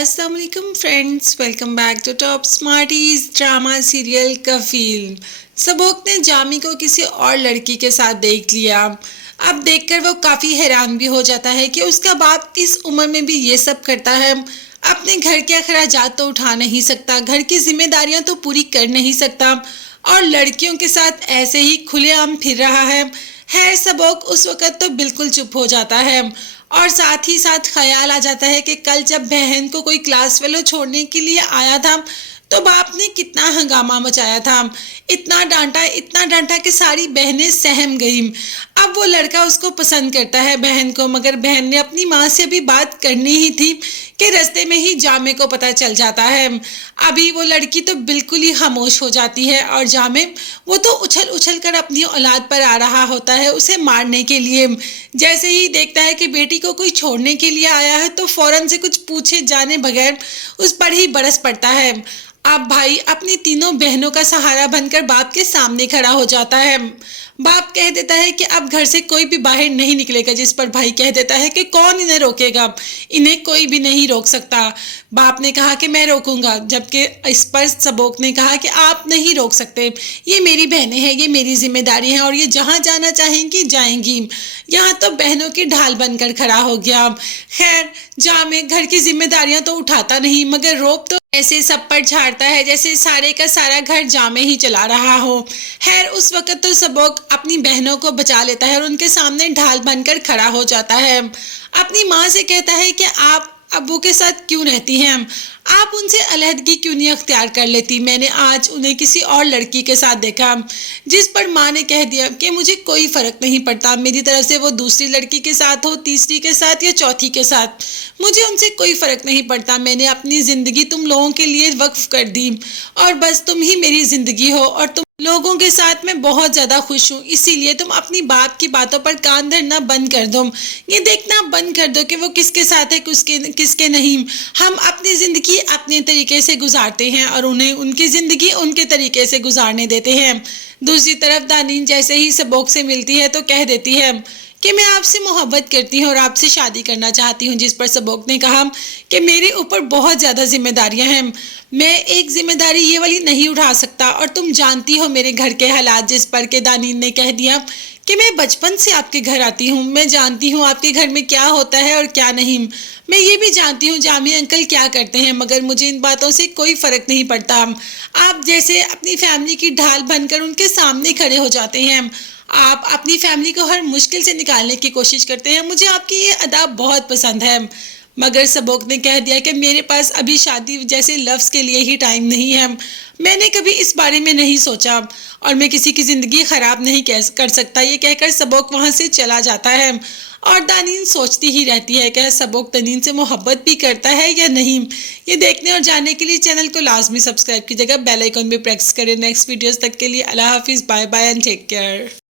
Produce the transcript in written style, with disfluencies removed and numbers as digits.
अस्सलाम वालेकुम friends, welcome back to Top Smarties drama serial Kafeel. सबोक ने जामी को किसी और लड़की के साथ देख लिया। अब देखकर वो काफ़ी हैरान भी हो जाता है कि उसका बाप इस उम्र में भी ये सब करता है। अपने घर के अखराजात तो उठा नहीं सकता, घर की जिम्मेदारियां तो पूरी कर नहीं सकता और लड़कियों के साथ ऐसे ही खुलेआम फिर रहा है। सबोक उस वक़्त तो बिल्कुल चुप हो जाता है और साथ ही साथ ख्याल आ जाता है कि कल जब बहन को कोई क्लास फेलो छोड़ने के लिए आया था तो बाप ने कितना हंगामा मचाया था, इतना डांटा कि सारी बहनें सहम गईं। अब वो लड़का उसको पसंद करता है बहन को, मगर बहन ने अपनी माँ से भी बात करनी ही थी कि रास्ते में ही जामे को पता चल जाता है। अभी वो लड़की तो बिल्कुल ही खामोश हो जाती है और जामे वो तो उछल उछल कर अपनी औलाद पर आ रहा होता है उसे मारने के लिए। जैसे ही देखता है कि बेटी को कोई छोड़ने के लिए आया है तो फौरन से कुछ पूछे जाने बगैर उस पर ही बरस पड़ता है। अब भाई अपनी तीनों बहनों का सहारा बनकर बाप के सामने खड़ा हो जाता है। बाप कह देता है कि अब घर से कोई भी बाहर नहीं निकलेगा, जिस पर भाई कह देता है कि कौन इन्हें रोकेगा, इन्हें कोई भी नहीं रोक सकता। बाप ने कहा कि मैं रोकूंगा, जबकि इस पर सबोक ने कहा कि आप नहीं रोक सकते, ये मेरी बहनें हैं, ये मेरी जिम्मेदारी है और ये जहाँ जाना चाहेंगी जाएंगी। यहाँ तो बहनों की ढाल बनकर खड़ा हो गया। खैर जामे घर की जिम्मेदारियां तो उठाता नहीं, मगर रोब तो ऐसे सब पर झाड़ता है जैसे सारे का सारा घर जामे ही चला रहा हो। खैर उस वक्त तो सबोक अपनी बहनों को बचा लेता है और उनके सामने ढाल बनकर खड़ा हो जाता है। अपनी माँ से कहता है कि आप अब्बू के साथ क्यों रहती हैं, आप उनसे अलहदगी क्यों नहीं अख्तियार कर लेती। मैंने आज उन्हें किसी और लड़की के साथ देखा, जिस पर माँ ने कह दिया कि मुझे कोई फ़र्क नहीं पड़ता, मेरी तरफ से वो दूसरी लड़की के साथ हो, तीसरी के साथ या चौथी के साथ, मुझे उनसे कोई फ़र्क नहीं पड़ता। मैंने अपनी ज़िंदगी तुम लोगों के लिए वक्फ कर दी और बस तुम ही मेरी ज़िंदगी हो और तुम लोगों के साथ मैं बहुत ज़्यादा खुश हूँ, इसीलिए तुम अपनी बाप की बातों पर कान धरना बंद कर दो, ये देखना बंद कर दो कि वो किसके साथ है किसके नहीं। हम अपनी ज़िंदगी अपने तरीके से गुजारते हैं और उन्हें उनकी ज़िंदगी उनके तरीके से गुजारने देते हैं। दूसरी तरफ दानीन जैसे ही सबोक से मिलती है तो कह देती है कि मैं आपसे मोहब्बत करती हूँ और आपसे शादी करना चाहती हूँ, जिस पर सबोक ने कहा कि मेरे ऊपर बहुत ज़्यादा जिम्मेदारियाँ हैं, मैं एक जिम्मेदारी ये वाली नहीं उठा सकता और तुम जानती हो मेरे घर के हालात। जिस पर के दानीन ने कह दिया कि मैं बचपन से आपके घर आती हूँ, मैं जानती हूँ आपके घर में क्या होता है और क्या नहीं, मैं ये भी जानती हूँ जामी अंकल क्या करते हैं, मगर मुझे इन बातों से कोई फ़र्क नहीं पड़ता। आप जैसे अपनी फैमिली की ढाल बनकर उनके सामने खड़े हो जाते हैं, आप अपनी फैमिली को हर मुश्किल से निकालने की कोशिश करते हैं, मुझे आपकी ये अदा बहुत पसंद है। मगर सबोक ने कह दिया कि मेरे पास अभी शादी जैसे लफ्ज़ के लिए ही टाइम नहीं है, मैंने कभी इस बारे में नहीं सोचा और मैं किसी की ज़िंदगी ख़राब नहीं कर सकता। ये कहकर सबोक वहाँ से चला जाता है और दानीन सोचती ही रहती है कि सबोक दानीन से मोहब्बत भी करता है या नहीं। ये देखने और जानने के लिए चैनल को लाजमी सब्सक्राइब कीजिएगा, बेल आइकन भी प्रेस करें। नेक्स्ट वीडियोस तक के लिए अल्लाह हाफिज़, bye bye and take care.